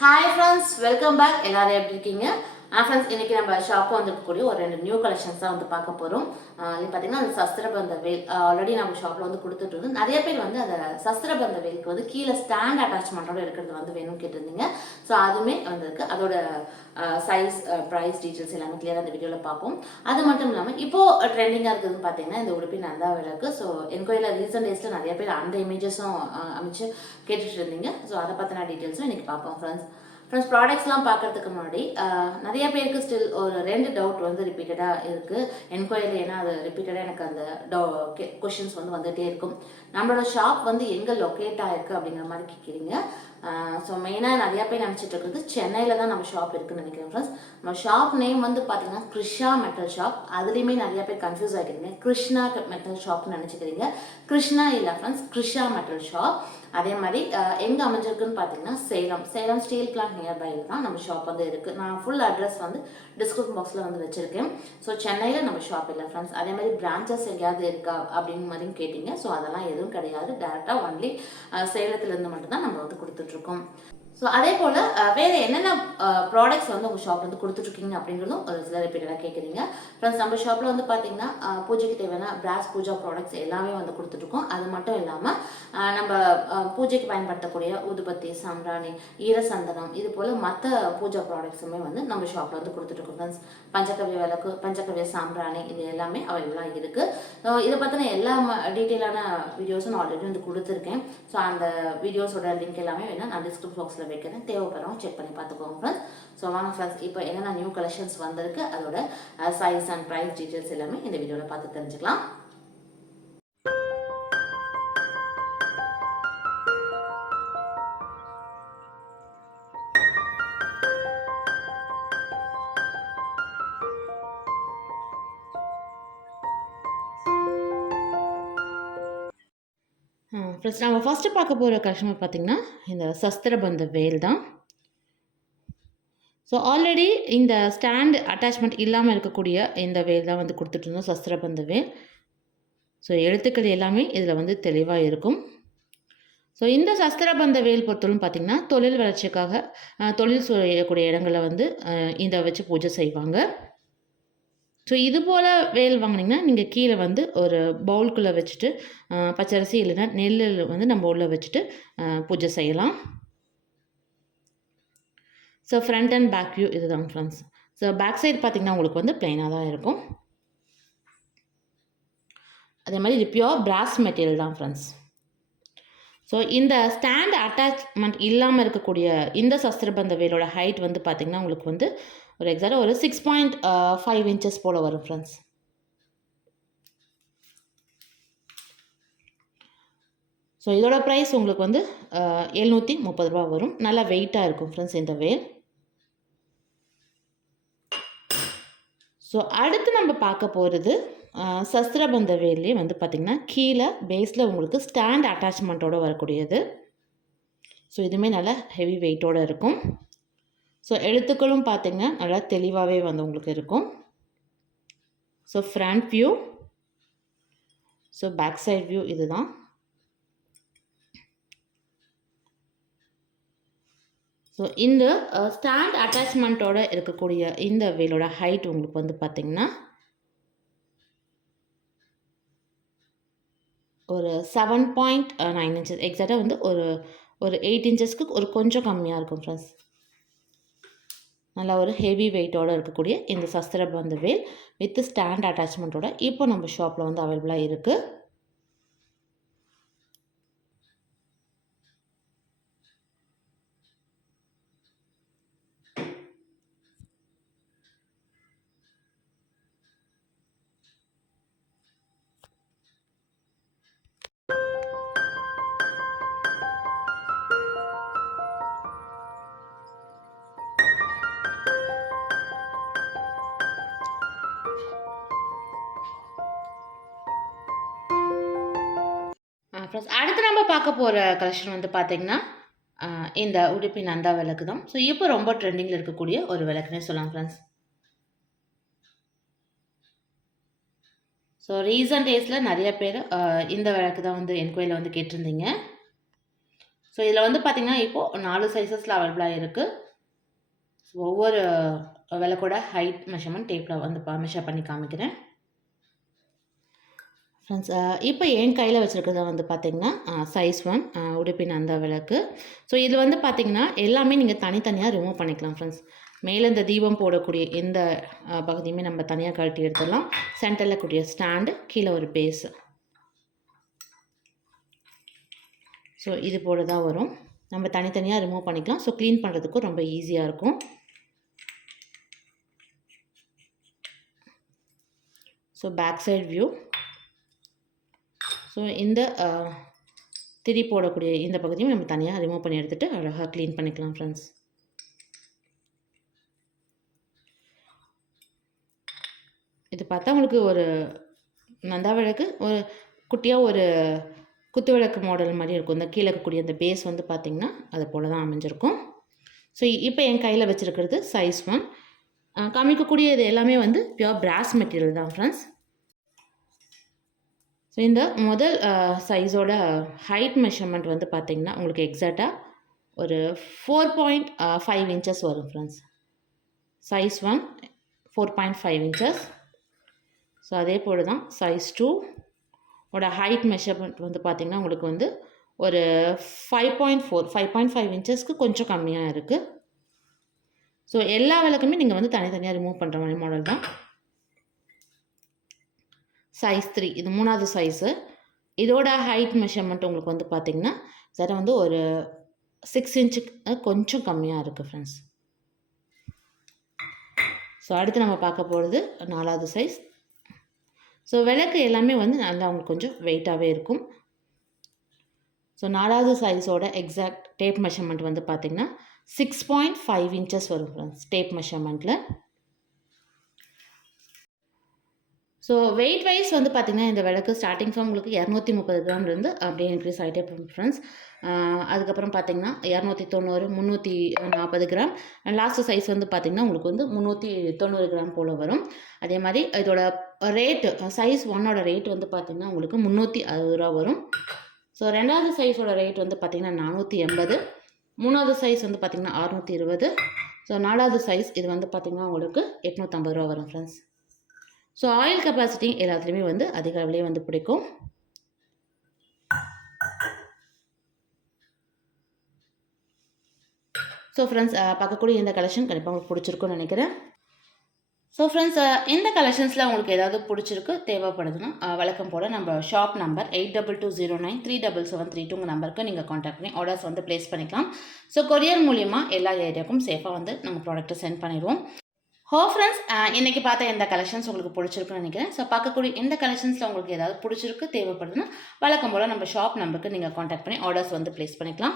Hi friends welcome back எல்லாரும் எப்படி இருக்கீங்க? ஃப்ரெண்ட்ஸ் இன்னைக்கு நம்ம ஷாப்பு வந்துருக்கக்கூடிய ஒரு ரெண்டு நியூ கலெக்ஷன்ஸ் தான் வந்து பார்க்க போகிறோம் இது பார்த்தீங்கன்னா அந்த சஸ்திரபந்த வேல் ஆல்ரெடி நம்ம ஷாப்பில் வந்து கொடுத்துட்டு இருந்தோம் நிறைய பேர் வந்து அந்த சஸ்திரபந்த வேலுக்கு வந்து கீழே ஸ்டாண்ட் அட்டாச்மெண்ட்டோட இருக்கிறது வந்து வேணும்னு கேட்டிருந்தீங்க. ஸோ அதுவுமே வந்திருக்கு அதோட சைஸ் ப்ரைஸ் டீட்டெயில்ஸ் எல்லாமே கிளியராக அந்த வீடியோவில் பார்ப்போம். அது மட்டும் இல்லாமல் இப்போ ட்ரெண்டிங்காக இருக்குதுன்னு பார்த்தீங்கன்னா இந்த உடுப்பி நந்தா விளக்கு ஸோ என்கொயரியில் ரீசன்ட் டேஸில் நிறைய பேர் அந்த இமேஜஸும் அமைச்சு கேட்டுட்டு இருந்தீங்க. ஸோ அதை பற்றின டீட்டெயில்ஸும் இன்றைக்கி பார்ப்போம் ஃப்ரெண்ட்ஸ் ஃப்ரெண்ட்ஸ் ப்ராடக்ட்ஸ்லாம் பார்க்கறதுக்கு முன்னாடி நிறைய பேருக்கு ஸ்டில் ஒரு ரெண்டு டவுட் வந்து ரிப்பீட்டடாக இருக்குது என்கொயரி ஏன்னா அது ரிப்பீட்டடாக எனக்கு அந்த டவு கொஷின்ஸ் வந்து வந்துகிட்டே இருக்கும். நம்மளோட ஷாப் வந்து எங்கே லொக்கேட் ஆகிருக்கு அப்படிங்கிற மாதிரி கேட்குறீங்க. ஸோ மெயினாக நிறையா பேர் நினச்சிட்டு இருக்கிறது சென்னையில் தான் நம்ம ஷாப் இருக்குன்னு நினைக்கிறேன் ஃப்ரெண்ட்ஸ் நம்ம ஷாப் நேம் வந்து பார்த்தீங்கன்னா கிருஷ்ணா மெட்டல் ஷாப் அதுலேயுமே நிறையா பேர் கன்ஃபியூஸ் ஆகிக்கிறீங்க. கிருஷ்ணா மெட்டல் ஷாப்னு நினச்சிக்கிறீங்க. கிருஷ்ணா இல்லை ஃப்ரெண்ட்ஸ் கிருஷ்ணா மெட்டல் ஷாப் அதே மாதிரி எங்கே அமைஞ்சிருக்குன்னு பார்த்தீங்கன்னா சேலம். சேலம் ஸ்டீல் பிளான்ட் நியர்பையில் தான் நம்ம ஷாப் வந்து இருக்குது நான் ஃபுல் அட்ரஸ் வந்து டிஸ்கிரிப்ஷன் பாக்ஸில் வந்து வச்சுருக்கேன். ஸோ சென்னையில் நம்ம ஷாப் இல்லை ஃப்ரெண்ட்ஸ் அதே மாதிரி பிரான்ச்சஸ் எங்கேயாவது இருக்கா அப்படின்னு மாதிரியும் கேட்டிங்க. ஸோ அதெல்லாம் எதுவும் கிடையாது. டேரெக்டாக ஒன்லி சேலத்துலேருந்து மட்டும்தான் நம்ம வந்து கொடுத்துட்ருக்கோம் ஸோ அதே போல் வேறு என்னென்ன ப்ராடக்ட்ஸ் வந்து உங்கள் ஷாப் வந்து கொடுத்துட்ருக்கீங்க அப்படிங்கிறதும் ஒரு சில ரிப்பீட்டடாக கேட்குறீங்க ஃப்ரெண்ட்ஸ் நம்ம ஷாப்பில் வந்து பார்த்தீங்கன்னா பூஜைக்கு தேவையான பிராஸ் பூஜா ப்ராடக்ட்ஸ் எல்லாமே வந்து கொடுத்துட்ருக்கோம். அது மட்டும் இல்லாமல் நம்ம பூஜைக்கு பயன்படுத்தக்கூடிய ஊதுபத்தி சாம்பிராணி ஈரசந்தனம் இது போல் மற்ற பூஜா ப்ராடக்ட்ஸுமே வந்து நம்ம ஷாப்பில் வந்து கொடுத்துட்ருக்கோம். ஃப்ரெண்ட்ஸ் பஞ்சகவ்ய விளக்கு பஞ்சகவ்ய சாம்பிராணி இது எல்லாமே அவைலபிளாக இருக்குது இதை பற்றின எல்லா டீட்டெயிலான வீடியோஸும் நான் ஆல்ரெடி வந்து கொடுத்துருக்கேன். ஸோ அந்த வீடியோஸோட லிங்க் எல்லாமே வேணால் நான் டிஸ்கிரிப்ஷன் பாக்ஸில் வைக்கிறேன். தேவைப்படுறவங்க செக் பண்ணி பார்த்துக்கோங்க ஃப்ரெண்ட்ஸ் ஸோ வாங்க ஃப்ரெண்ட்ஸ் இப்போ என்னென்ன நியூ கலெக்ஷன்ஸ் வந்திருக்கு அதோட சைஸ் அண்ட் ப்ரைஸ் டீட்டெயில்ஸ் எல்லாமே இந்த வீடியோவில் பார்த்து தெரிஞ்சுக்கலாம். ஃபஸ்ட் நம்ம ஃபஸ்ட்டு பார்க்க போகிற கஷ்டமர் பார்த்திங்கன்னா இந்த சஸ்திரபந்த வேல் தான். ஸோ ஆல்ரெடி இந்த ஸ்டாண்ட் அட்டாச்மெண்ட் இல்லாமல் இருக்கக்கூடிய இந்த வேல் தான் வந்து கொடுத்துட்ருந்தோம் சஸ்திரபந்த வேல். ஸோ எழுத்துக்கள் எல்லாமே இதில் வந்து தெளிவாக இருக்கும். ஸோ இந்த சஸ்திரபந்த வேல் பொறுத்தவரைக்கும் பார்த்திங்கன்னா தொழில் வளர்ச்சிக்காக தொழில் செய்யக்கூடிய இடங்களில் வந்து இதை வச்சு பூஜை செய்வாங்க. ஸோ இது போல் வேல் வாங்கினீங்கன்னா நீங்கள் கீழே வந்து ஒரு பவுல்குள்ளே வச்சுட்டு பச்சரிசி இல்லைன்னா நெல் வந்து நம்ம உள்ளே வச்சுட்டு பூஜை செய்யலாம். So front and back view இதுதான் ஃப்ரெண்ட்ஸ் ஸோ பேக் சைடு பார்த்தீங்கன்னா உங்களுக்கு வந்து ப்ளைனாக தான் இருக்கும். அதே மாதிரி இது பியோர் பிராஸ் மெட்டீரியல் தான் ஃப்ரெண்ட்ஸ் ஸோ இந்த ஸ்டாண்ட் அட்டாச்மெண்ட் இல்லாமல் இருக்கக்கூடிய இந்த சஸ்திரபந்த வேலோட ஹைட் வந்து பார்த்திங்கன்னா உங்களுக்கு வந்து ஒரு எக்ஸாக்டாக ஒரு சிக்ஸ் பாயிண்ட் ஃபைவ் இன்ச்சஸ் போல் வரும் ஃப்ரெண்ட்ஸ் ஸோ இதோட ப்ரைஸ் உங்களுக்கு வந்து எழுநூற்றி முப்பது ரூபா வரும். நல்லா வெயிட்டாக இருக்கும் ஃப்ரெண்ட்ஸ் இந்த வேல் ஸோ அடுத்து நம்ம பார்க்க போகிறது சஸ்திரபந்த வேல்லே வந்து பார்த்திங்கன்னா கீழே பேஸில் உங்களுக்கு ஸ்டாண்ட் அட்டாச்மெண்ட்டோட வரக்கூடியது. ஸோ இதுவுமே நல்லா ஹெவி வெயிட்டோடு இருக்கும். ஸோ எழுத்துக்களும் பார்த்திங்கன்னா நல்லா தெளிவாகவே வந்து உங்களுக்கு இருக்கும். So front view so back side view இதுதான். ஸோ இந்த uh, ஸ்டாண்ட் அட்டாச்மெண்ட்டோட இருக்கக்கூடிய இந்த வேலோட ஹைட் உங்களுக்கு வந்து பார்த்திங்கன்னா ஒரு செவன் பாயிண்ட் நைன் இன்ச்சஸ் எக்ஸாக்டாக வந்து ஒரு ஒரு எயிட் இன்ச்சஸ்க்கு ஒரு கொஞ்சம் கம்மியாக இருக்கும் ஃப்ரெண்ட்ஸ் நல்லா ஒரு ஹெவி வெயிட்டோடு இருக்கக்கூடிய இந்த சஸ்திரபந்த வேல் வித் ஸ்டாண்ட் அட்டாச்மெண்ட்டோட இப்போ நம்ம ஷாப்பில் வந்து அவைலபிளாக இருக்குது ஃப்ரெண்ட்ஸ் அடுத்து நம்ம பார்க்க போகிற கலெக்ஷன் வந்து பார்த்திங்கன்னா இந்த உடுப்பி நந்தா விளக்கு தான். ஸோ இப்போ ரொம்ப ட்ரெண்டிங்கில் இருக்கக்கூடிய ஒரு விளக்குனே சொல்லலாம் ஃப்ரெண்ட்ஸ் ஸோ ரீசன்ட் டேஸில் நிறைய பேர் இந்த விளக்கு தான் வந்து என்கொயரியில் வந்து கேட்டிருந்தீங்க. ஸோ இதில் வந்து பார்த்திங்கன்னா இப்போது நாலு சைஸஸில் அவைலபிளாக இருக்குது ஸோ ஒவ்வொரு விளக்கோட ஹைட் மெஷர்மெண்ட் டேப்பில் வந்து மெஷர் பண்ணி காமிக்கிறேன். ஃப்ரெண்ட்ஸ் இப்போ என் கையில் வச்சுருக்கிறத வந்து பார்த்திங்கன்னா சைஸ் ஒன் உடுப்பின் அந்த விளக்கு. ஸோ இது வந்து பார்த்திங்கன்னா எல்லாமே நீங்கள் தனித்தனியாக ரிமூவ் பண்ணிக்கலாம் ஃப்ரெண்ட்ஸ் மேலே இந்த தீபம் போடக்கூடிய எந்த பகுதியுமே நம்ம தனியாக கழட்டி எடுத்துடலாம். சென்டரில் கூடிய ஸ்டாண்டு கீழே ஒரு பேஸு ஸோ இது போல தான் வரும். நம்ம தனித்தனியாக ரிமூவ் பண்ணிக்கலாம். ஸோ க்ளீன் பண்ணுறதுக்கும் ரொம்ப ஈஸியாக இருக்கும். So back side view so இந்த திரி போடக்கூடிய இந்த பகுதியும் நம்ம தனியாக ரிமூவ் பண்ணி எடுத்துகிட்டு அழகாக க்ளீன் பண்ணிக்கலாம் ஃப்ரெண்ட்ஸ் இது பார்த்தா உங்களுக்கு ஒரு நந்தா விளக்கு ஒரு குட்டியாக ஒரு குத்து விளக்கு மாடல் மாதிரி இருக்கும். இந்த கீழே இருக்கக்கூடிய அந்த பேஸ் வந்து பார்த்திங்கன்னா அது போல் தான் அமைஞ்சிருக்கும். ஸோ இப்போ என் கையில் வச்சுருக்கிறது சைஸ் ஒன் காமிக்கக்கூடிய இது எல்லாமே வந்து பியூர் பிராஸ் மெட்டீரியல் தான் ஃப்ரெண்ட்ஸ் இந்த முதல் சைஸோட ஹைட் மெஷர்மெண்ட் வந்து பார்த்திங்கன்னா உங்களுக்கு எக்ஸாக்டாக ஒரு ஃபோர் பாயிண்ட் ஃபைவ் இன்ச்சஸ் வரும் friends size one four point five inches so அதே போல் தான் சைஸ் டூ ஓட ஹைட் மெஷர்மெண்ட் வந்து பார்த்திங்கன்னா உங்களுக்கு வந்து ஒரு five point four five point five இன்ச்சஸ்க்கு கொஞ்சம் கம்மியாக இருக்குது ஸோ எல்லா விளக்குமே நீங்கள் வந்து தனித்தனியாக ரிமூவ் பண்ணுற மாதிரி மாடல் தான். சைஸ் த்ரீ இது மூணாவது சைஸு இதோட ஹைட் மெஷர்மெண்ட் உங்களுக்கு வந்து பார்த்திங்கன்னா சரி வந்து ஒரு சிக்ஸ் இன்ச்சுக்கு கொஞ்சம் கம்மியாக இருக்குது ஃப்ரெண்ட்ஸ் ஸோ அடுத்து நம்ம பார்க்க போகிறது நாலாவது சைஸ் ஸோ விளக்கு எல்லாமே வந்து நல்லா உங்களுக்கு கொஞ்சம் வெயிட்டாகவே இருக்கும். ஸோ நாலாவது சைஸோட எக்ஸாக்ட் டேப் மெஷர்மெண்ட் வந்து பார்த்திங்கன்னா சிக்ஸ் பாயிண்ட் ஃபைவ் இன்ச்சஸ் வரும் ஃப்ரெண்ட்ஸ் டேப் மெஷர்மெண்ட்டில் ஸோ வெயிட் வைஸ் வந்து பார்த்திங்கன்னா இந்த விளக்கு ஸ்டார்டிங் ஃப்ரம் உங்களுக்கு இரநூத்தி முப்பது கிராம்லேருந்து அப்படியே இன்க்ரீஸ் ஆகிட்டே போகும் ஃப்ரெண்ட்ஸ் அதுக்கப்புறம் பார்த்திங்கன்னா இரநூத்தி தொண்ணூறு முந்நூற்றி நாற்பது கிராம் லாஸ்ட் சைஸ் வந்து பார்த்திங்கன்னா உங்களுக்கு வந்து முந்நூற்றி தொண்ணூறு கிராம் போல் வரும். அதே மாதிரி இதோட ரேட்டு சைஸ் ஒன்னோட ரேட் வந்து பார்த்திங்கன்னா உங்களுக்கு முந்நூற்றி அறுபது ரூபா வரும். ஸோ ரெண்டாவது சைஸோட ரேட் வந்து பார்த்திங்கன்னா நானூற்றி எண்பது மூணாவது சைஸ் வந்து பார்த்திங்கன்னா அறுநூற்றி இருபது ஸோ நாலாவது சைஸ் இது வந்து பார்த்திங்கன்னா உங்களுக்கு எட்நூற்றம்பது ரூபா வரும் ஃப்ரெண்ட்ஸ் ஸோ ஆயில் கெப்பாசிட்டி எல்லாத்துலேயுமே வந்து அதிக அளவுலேயே வந்து பிடிக்கும். ஸோ ஃப்ரெண்ட்ஸ் பார்க்கக்கூடிய இந்த கலெக்ஷன் கண்டிப்பாக உங்களுக்கு பிடிச்சிருக்கும்னு நினைக்கிறேன். ஸோ ஃப்ரெண்ட்ஸ் இந்த கலெக்ஷன்ஸில் உங்களுக்கு ஏதாவது பிடிச்சிருக்கு தேவைப்படுதுன்னா வழக்கம் போல் நம்ம shop number eight double two zero nine three double seven three டூங்க நம்பருக்கு நீங்கள் காண்டாக்ட் பண்ணி ஆர்டர்ஸ் வந்து ப்ளேஸ் பண்ணிக்கலாம். ஸோ கொரியர் மூலியமாக எல்லா ஏரியாவுக்கும் சேஃபாக வந்து நம்ம ப்ராடக்ட்டை சென்ட் பண்ணிடுவோம். ஹோ ஃப்ரெண்ட்ஸ் இன்றைக்கி பார்த்த இந்த கலெக்ஷன்ஸ் உங்களுக்கு பிடிச்சிருக்குன்னு நினைக்கிறேன். ஸோ பார்க்கக்கூடிய இந்த கலெக்ஷன்ஸில் உங்களுக்கு ஏதாவது பிடிச்சிருக்கு தேவைப்படுதுன்னா வழக்கம் போல் நம்ம ஷாப் நம்பருக்கு நீங்கள் காண்டாக்ட் பண்ணி ஆர்டர்ஸ் வந்து ப்ளேஸ் பண்ணிக்கலாம்.